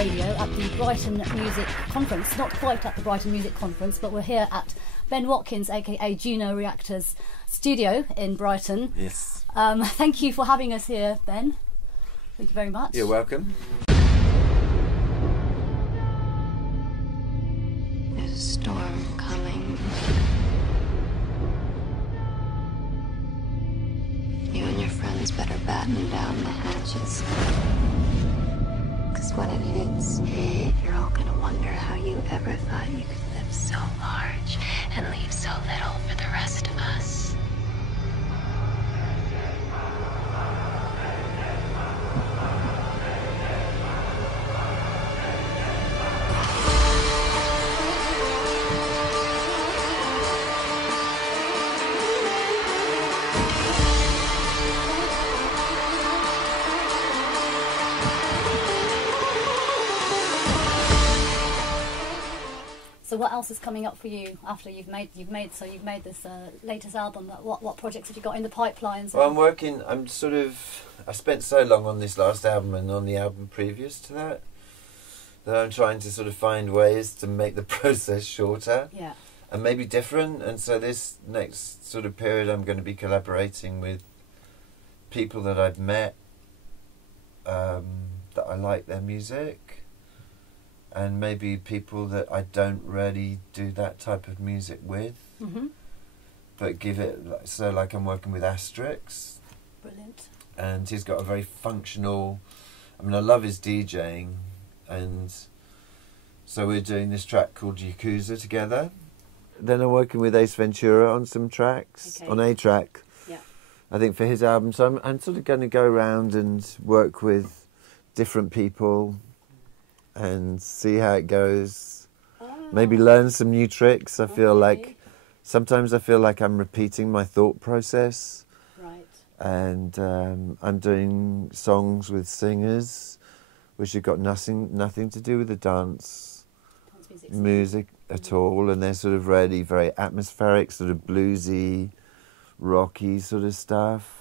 radio at the Brighton Music Conference. Not quite at the Brighton Music Conference, but we're here at Ben Watkins, aka Juno Reactor's studio in Brighton. Yes. Thank you for having us here, Ben. Thank you very much. You're welcome. There's a storm coming. You and your friends better batten down the hatches. Because when it hits, you're all gonna wonder how you ever thought you could live so large and leave so little for the rest of us. So what else is coming up for you after you've made this latest album? What projects have you got in the pipelines? Well, I spent so long on this last album and on the album previous to that I'm trying to sort of find ways to make the process shorter. Yeah. And maybe different. And so this next sort of period I'm going to be collaborating with people that I've met, that I like their music. And maybe people that I don't really do that type of music with, but give it, so like I'm working with Asterix. Brilliant. And he's got a very functional, I love his DJing, and so we're doing this track called Yakuza together. Then I'm working with Ace Ventura on some tracks, on a track, I think for his album. So I'm sort of going to go around and work with different people and see how it goes. Maybe learn some new tricks. I feel like sometimes I feel like I'm repeating my thought process. Right. And I'm doing songs with singers which have got nothing to do with the dance music at all, and they're sort of really very atmospheric, sort of bluesy, rocky sort of stuff.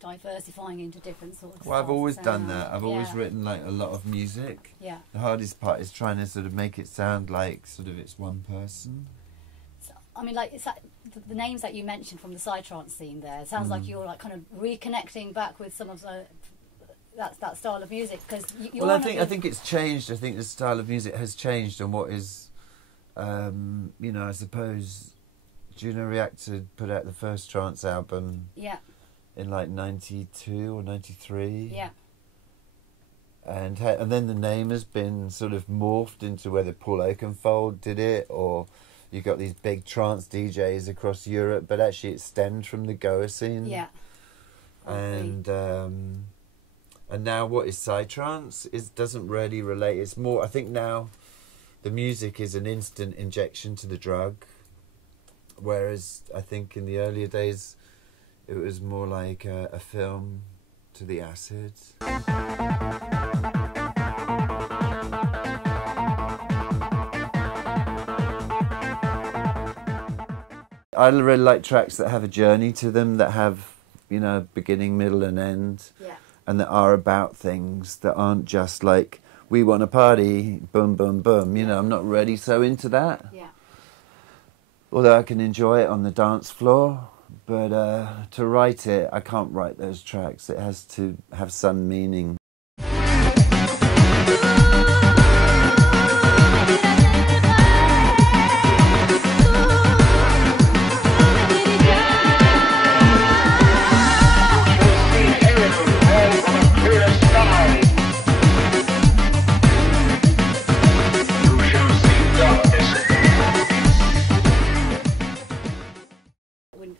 Diversifying into different sorts of Well, I've always done sound. that. I've always written like a lot of music. Yeah. The hardest part is trying to sort of make it sound like sort of it's one person. So, it's that the names that you mentioned from the psytrance scene there. It sounds like you're like kind of reconnecting back with some of that style of music, because well, I think it's changed. I think the style of music has changed, and what is, I suppose, Juno Reactor put out the first trance album. Yeah. In like 92 or 93. Yeah. And then the name has been sort of morphed into whether Paul Oakenfold did it, or you got these big trance DJs across Europe, but actually it stemmed from the Goa scene. Yeah. And now what is psytrance doesn't really relate. It's more, I think now the music is an instant injection to the drug, whereas I think in the earlier days it was more like a film to the acid. I really like tracks that have a journey to them, that have, beginning, middle and end. Yeah. And that are about things that aren't just like, we want to party, boom, boom, boom. I'm not really so into that. Yeah. Although I can enjoy it on the dance floor. But to write it, I can't write those tracks. It has to have some meaning.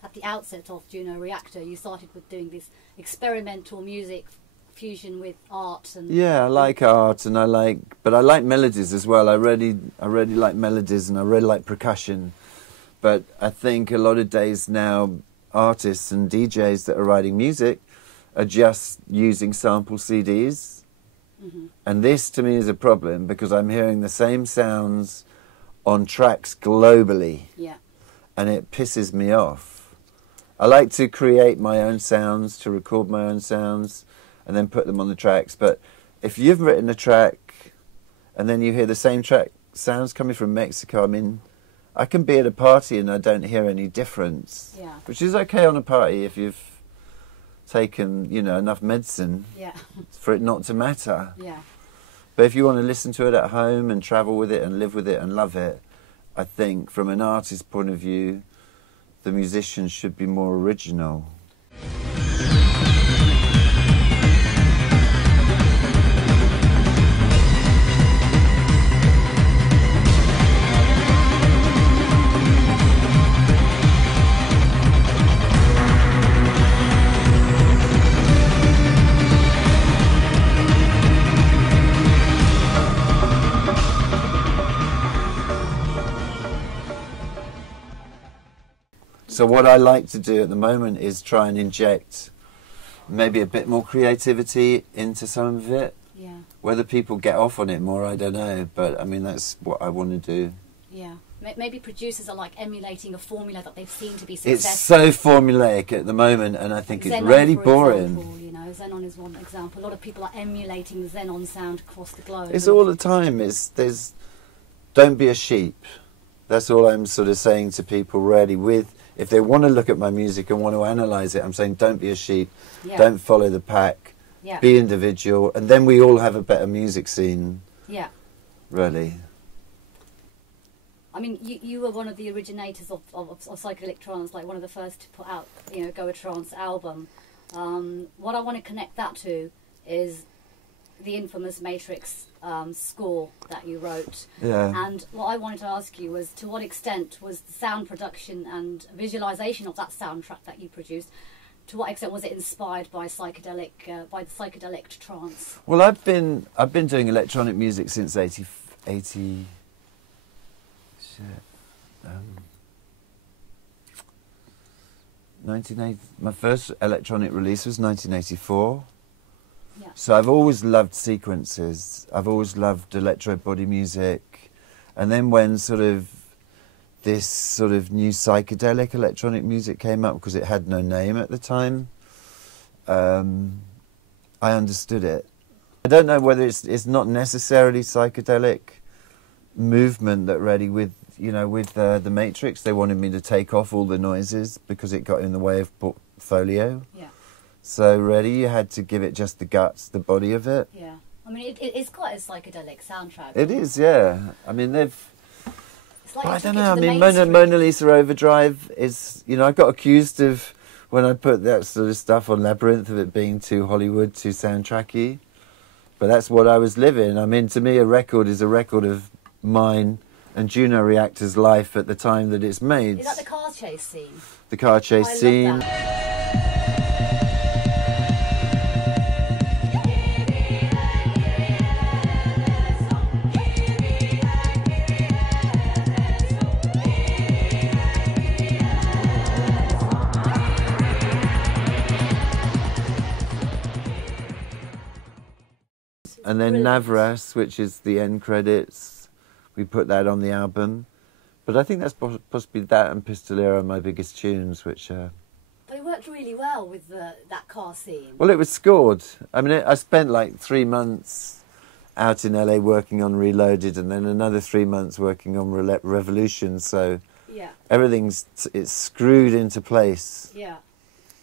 At the outset of Juno Reactor, you started with doing this experimental music fusion with art and... Yeah, I like art, and I like melodies as well. I really like melodies, and I really like percussion. But I think a lot of days now, artists and DJs that are writing music are just using sample CDs. Mm-hmm. And this to me is a problem, because I'm hearing the same sounds on tracks globally. Yeah. And it pisses me off. I like to create my own sounds, to record my own sounds, and then put them on the tracks. But if you've written a track and then you hear the same track sounds coming from Mexico, I mean, I can be at a party and I don't hear any difference. Yeah. Which is okay on a party if you've taken, you know, enough medicine for it not to matter. Yeah. But if you want to listen to it at home and travel with it and live with it and love it, I think from an artist's point of view, the musician should be more original. So what I like to do at the moment is try and inject maybe a bit more creativity into some of it. Yeah. Whether people get off on it more, I don't know. But I mean, that's what I want to do. Yeah. Maybe producers are like emulating a formula that they've seen to be successful. It's so formulaic at the moment, and I think Xenon, it's really for boring. Example, you know, Xenon is one example. A lot of people are emulating the Xenon sound across the globe. It's all the time. Don't be a sheep. That's all I'm sort of saying to people, really. If they want to look at my music and want to analyse it, I'm saying don't be a sheep, don't follow the pack, be individual, and then we all have a better music scene. Yeah. Really. I mean, you were one of the originators of psychedelic trance, like one of the first to put out, you know, Go a Trance album. What I want to connect that to is the infamous Matrix score that you wrote. Yeah. And what I wanted to ask you was, to what extent was the sound production and visualization of that soundtrack that you produced, to what extent was it inspired by the psychedelic trance? Well, I've been doing electronic music since 1980. My first electronic release was 1984. Yeah. So I've always loved sequences. I've always loved electro body music. And then when this sort of new psychedelic electronic music came up, because it had no name at the time, I understood it. I don't know whether it's not necessarily psychedelic movement that really with the Matrix, they wanted me to take off all the noises because it got in the way of portfolio. Yeah. So really, you had to give it just the guts, the body of it. Yeah, I mean, it's quite a psychedelic soundtrack. It is, yeah. I mean, they've... It's like I don't know. I mean, Mona Lisa Overdrive is... You know, I got accused of, when I put that sort of stuff on Labyrinth, of it being too Hollywood, too soundtracky. But that's what I was living. I mean, to me, a record is a record of mine and Juno Reactor's life at the time that it's made. Is that the car chase scene? The car chase scene. Love that. And then Navras, which is the end credits, we put that on the album. But I think that's possibly that and Pistolero are my biggest tunes, which... They worked really well with that car scene. Well, it was scored. I mean, I spent like 3 months out in LA working on Reloaded, and then another 3 months working on Revolution, so everything's screwed into place. Yeah.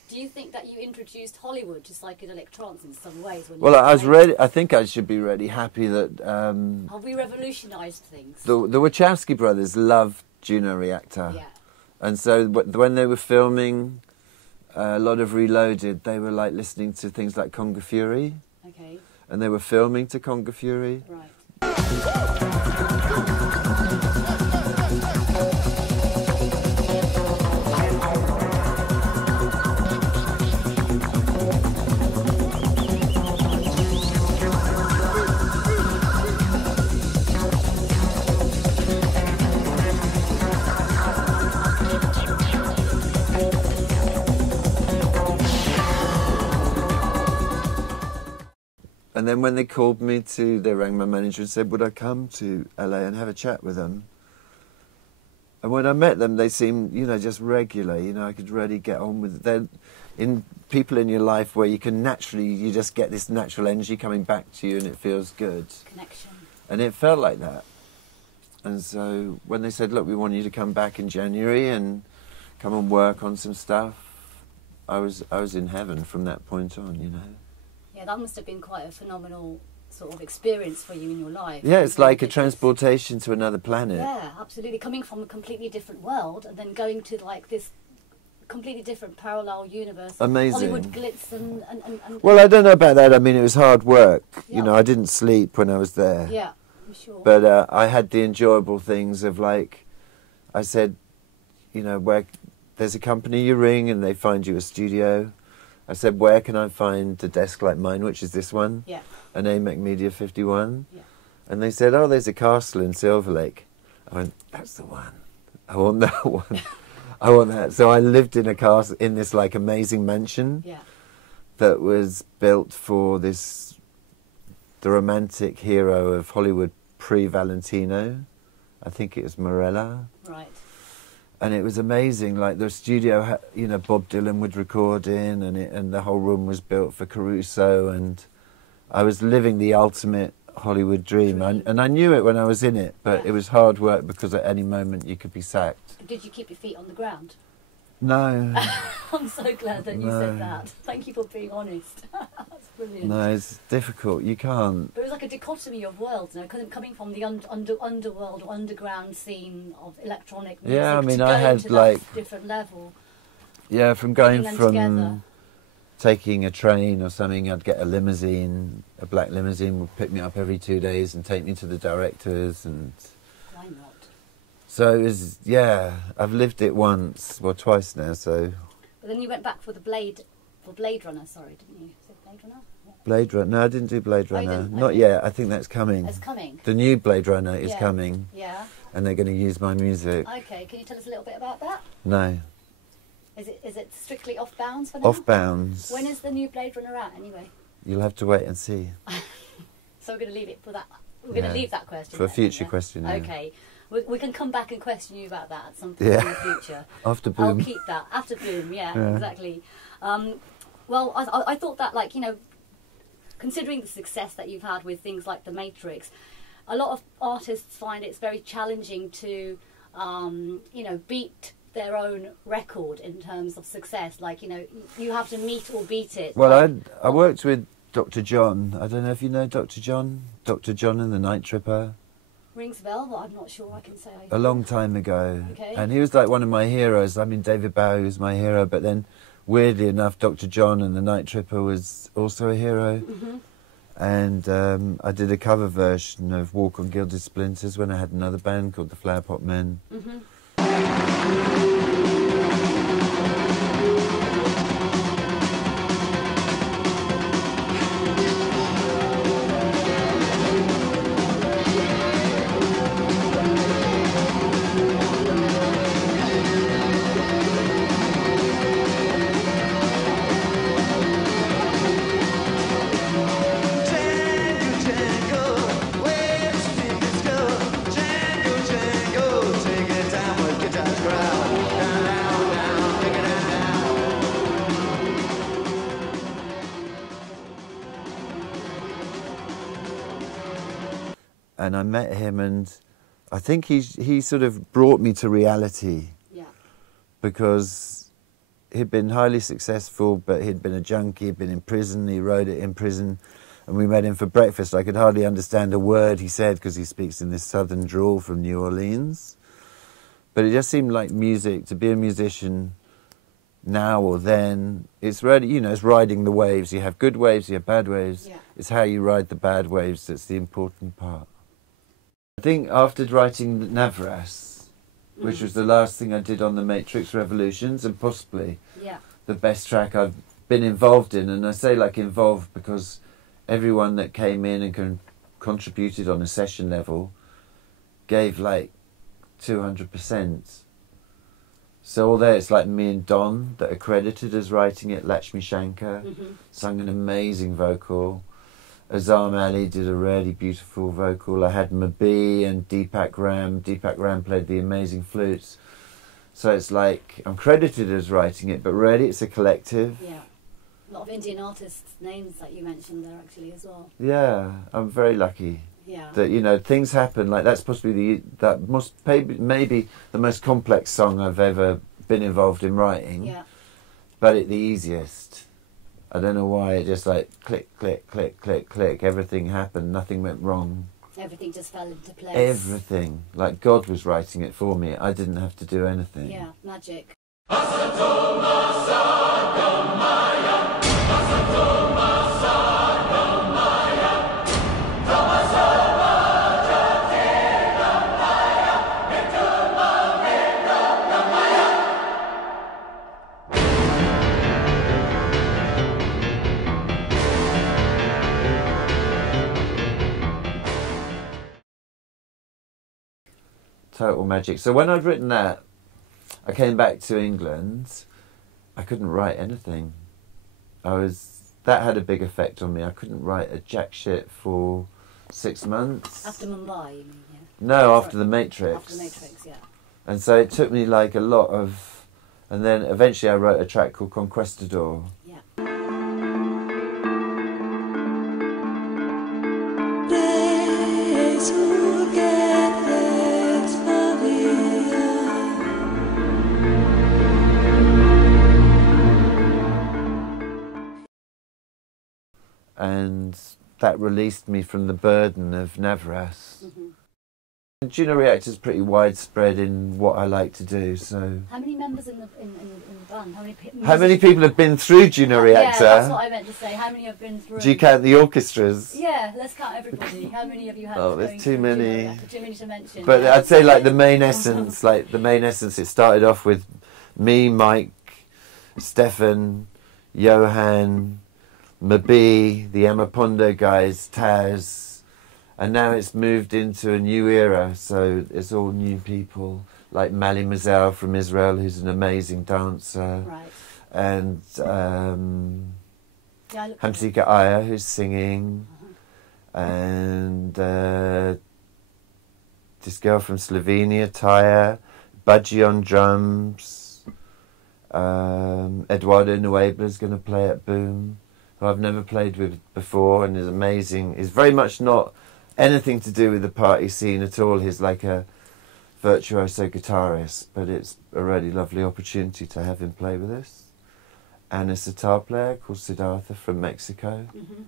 Do you think that you introduced Hollywood to psychedelic trance in some ways? Well, I was ready. I think I should be really happy that... Have we revolutionised things? The Wachowski brothers loved Juno Reactor. Yeah. And so when they were filming a lot of Reloaded, they were like listening to things like Conga Fury. Okay. And they were filming to Conga Fury. Right. And then when they called me they rang my manager and said, would I come to LA and have a chat with them? And when I met them, they seemed, you know, just regular. You know, I could really get on with it. They're people in your life where you just get this natural energy coming back to you and it feels good. Connection. And it felt like that. And so when they said, look, we want you to come back in January and come and work on some stuff, I was in heaven from that point on, you know. Yeah, that must have been quite a phenomenal sort of experience for you in your life. Yeah, it's like a transportation to another planet. Yeah, absolutely. Coming from a completely different world and then going to like this completely different parallel universe. Amazing. Hollywood glitz and well, I don't know about that. I mean, it was hard work. Yeah. You know, I didn't sleep when I was there. Yeah, I'm sure. But I had the enjoyable things of, like, I said, you know, where there's a company you ring and they find you a studio. I said, where can I find a desk like mine, which is this one? Yeah. An AMEC Media 51. Yeah. And they said, oh, there's a castle in Silver Lake. I went, that's the one. I want that one. I want that. So I lived in a castle, in this like amazing mansion. Yeah. That was built for the romantic hero of Hollywood pre-Valentino. I think it was Morella. Right. And it was amazing. Like the studio, you know, Bob Dylan would record in, and the whole room was built for Caruso. And I was living the ultimate Hollywood dream. And I knew it when I was in it, but it was hard work because at any moment you could be sacked. Did you keep your feet on the ground? No. I'm so glad that you said that. Thank you for being honest. That's brilliant. No, it's difficult. You can't. But it was like a dichotomy of worlds, you know, coming from the underworld or underground scene of electronic music. Yeah, I mean, to I had to like that different level. Yeah, from going Bringing them from together. taking a train or something, I'd get a limousine, a black limousine would pick me up every 2 days and take me to the directors, and Why not? so it was, yeah, I've lived it once, well, twice now, so. But then you went back for Blade Runner, sorry, didn't you? Is it Blade Runner? Yeah. Blade Runner, no, I didn't do Blade Oh, you Runner, didn't? not Okay. yet, I think that's coming. It's coming. The new Blade Runner is Yeah. coming, Yeah. and they're going to use my music. Okay, can you tell us a little bit about that? No, Is it strictly off bounds for now? off bounds. When is the new Blade Runner out anyway? You'll have to wait and see. So we're going to leave it for that. We're going to leave that question For a then, future yeah? question, yeah. Okay. We can come back and question you about that at some point in the future. After I'll Boom. keep that. After Boom, yeah. Yeah. Exactly. Well, I thought that, like, you know, considering the success that you've had with things like The Matrix, a lot of artists find it's very challenging to, you know, beat their own record in terms of success. Like, you know, you have to meet or beat it. Well, like, I worked with Dr. John. I don't know if you know Dr. John. Dr. John and the Night Tripper. rings a bell, but I'm not sure I can say. A long time ago. Okay. And he was like one of my heroes. I mean, David Bowie was my hero, but then weirdly enough, Dr. John and the Night Tripper was also a hero. Mm-hmm. And I did a cover version of Walk on Gilded Splinters when I had another band called the Flower Pot Men. Mm-hmm. And I met him, and I think he sort of brought me to reality. Yeah. Because he'd been highly successful, but he'd been a junkie, he'd been in prison, he wrote it in prison, and we met him for breakfast. I could hardly understand a word he said because he speaks in this southern drawl from New Orleans. But it just seemed like music, to be a musician now or then, it's really, you know, it's riding the waves. You have good waves, you have bad waves. Yeah. It's how you ride the bad waves that's the important part. I think after writing Navras, which was the last thing I did on the Matrix Revolutions, and possibly the best track I've been involved in, and I say like involved because everyone that came in and contributed on a session level gave like 200%. So all there, it's like me and Don that are credited as writing it. Lakshmi Shankar sung an amazing vocal. Azam Ali did a really beautiful vocal. I had Mabi and Deepak Ram. Deepak Ram played the amazing flutes. So it's like, I'm credited as writing it, but really it's a collective. Yeah. A lot of Indian artists' names that you mentioned there actually as well. Yeah, I'm very lucky. Yeah. That, you know, things happen. Like, that's possibly maybe the most complex song I've ever been involved in writing. Yeah. But the easiest. I don't know why, it just like click, click, click, click, click. Everything happened, nothing went wrong. Everything just fell into place. Everything. Like God was writing it for me. I didn't have to do anything. Yeah, magic. Total magic. So when I'd written that, I came back to England. I couldn't write anything. That had a big effect on me. I couldn't write a jack shit for 6 months. After Mumbai, you mean? Yeah. No, after The Matrix. After The Matrix, yeah. And so it took me like a lot of, and then eventually I wrote a track called Conquistador. Yeah. And that released me from the burden of Navras. Mm-hmm. Juno Reactor is pretty widespread in what I like to do. So, how many members in the band? How many people have been through Juno Reactor? Yeah, that's what I meant to say. How many have been through? Do you count the orchestras? Yeah, let's count everybody. How many have you had? Oh, there's too many. Too many to mention. But I'd say like the main essence. It started off with me, Mike, Stefan, Johan, Mabi, the Emma Pondo guys, Taz, and now it's moved into a new era, so it's all new people, like Mali Mazel from Israel, who's an amazing dancer, right. And Hamsika Aya, who's singing, and this girl from Slovenia, Taya, Budgie on drums, Eduardo Nuebla's going to play at Boom, who I've never played with before and is amazing. He's very much not anything to do with the party scene at all. He's like a virtuoso guitarist, but it's a really lovely opportunity to have him play with us. And a sitar player called Siddhartha from Mexico. Mm-hmm.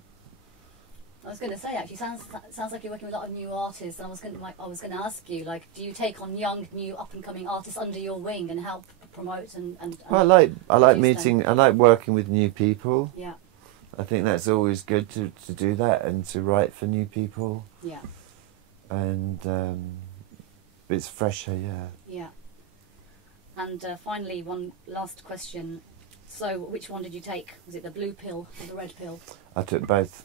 I was going to say, actually, sounds like you're working with a lot of new artists. And I was going to ask you, like, do you take on young, new, up and coming artists under your wing and help promote and well, I like meeting. Them? I like working with new people. Yeah. I think that's always good to do that and to write for new people. Yeah. And it's fresher, yeah. Yeah. And finally, one last question. So, which one did you take? Was it the blue pill or the red pill? I took both.